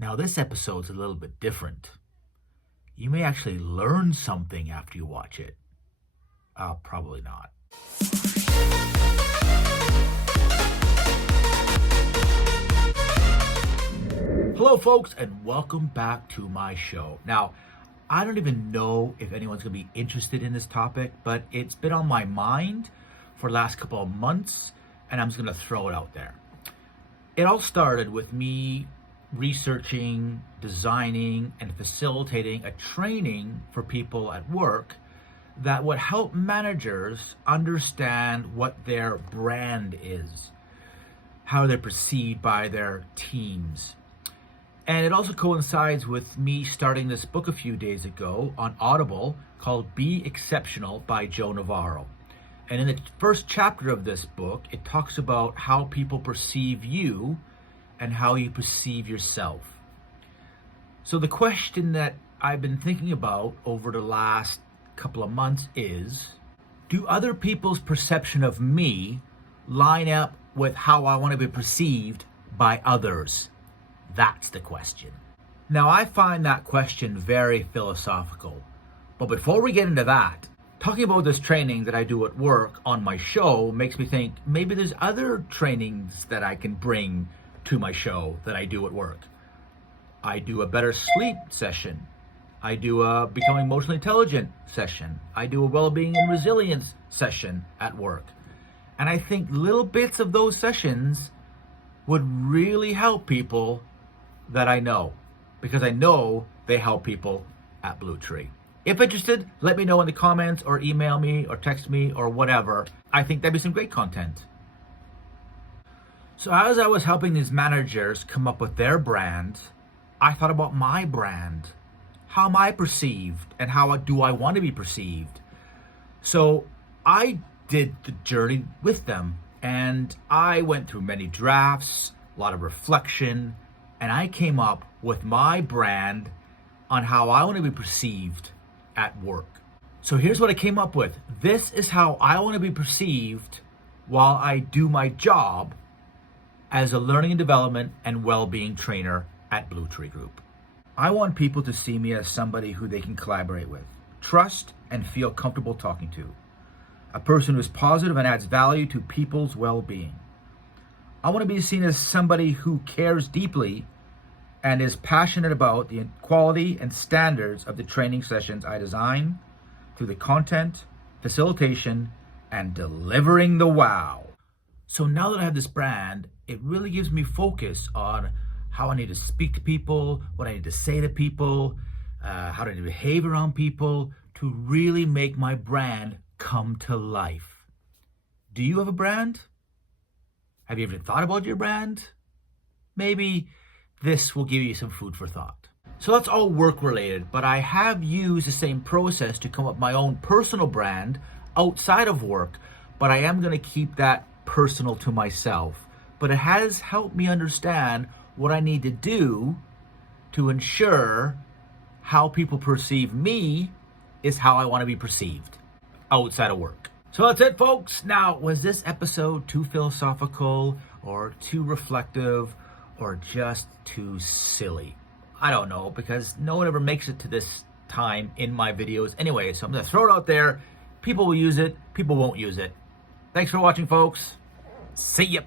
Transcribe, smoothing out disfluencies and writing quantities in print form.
Now, this episode's a little bit different. You may actually learn something after you watch it. Probably not. Hello, folks, and welcome back to my show. Now, I don't even know if anyone's going to be interested in this topic, but it's been on my mind for the last couple of months, and I'm just going to throw it out there. It all started with me researching, designing, and facilitating a training for people at work that would help managers understand what their brand is, how they're perceived by their teams. And it also coincides with me starting this book a few days ago on Audible called Be Exceptional by Joe Navarro. And in the first chapter of this book, it talks about how people perceive you and how you perceive yourself. So the question that I've been thinking about over the last couple of months is, do other people's perception of me line up with how I want to be perceived by others? That's the question. Now, I find that question very philosophical. But before we get into that, talking about this training that I do at work on my show makes me think maybe there's other trainings that I can bring to my show that I do at work. I do a better sleep session. I do a becoming emotionally intelligent session. I do a well-being and resilience session at work. And I think little bits of those sessions would really help people that I know, because I know they help people at Blue Tree. If interested, let me know in the comments or email me or text me or whatever. I think that'd be some great content. So as I was helping these managers come up with their brand, I thought about my brand. How am I perceived and how do I want to be perceived? So I did the journey with them, and I went through many drafts, a lot of reflection, and I came up with my brand on how I want to be perceived at work. So here's what I came up with. This is how I want to be perceived while I do my job as a learning and development and well-being trainer at Blue Tree Group. I want people to see me as somebody who they can collaborate with, trust, and feel comfortable talking to. A person who is positive and adds value to people's well-being. I want to be seen as somebody who cares deeply and is passionate about the quality and standards of the training sessions I design through the content, facilitation, and delivering the wow. So now that I have this brand, it really gives me focus on how I need to speak to people, what I need to say to people, how to behave around people to really make my brand come to life. Do you have a brand? Have you ever thought about your brand? Maybe this will give you some food for thought. So that's all work related, but I have used the same process to come up with my own personal brand outside of work, but I am going to keep that personal to myself. But it has helped me understand what I need to do to ensure how people perceive me is how I want to be perceived outside of work. So that's it, folks. Now, was this episode too philosophical or too reflective or just too silly? I don't know, because no one ever makes it to this time in my videos anyway. So I'm going to throw it out there. People will use it. People won't use it. Thanks for watching, folks. See ya.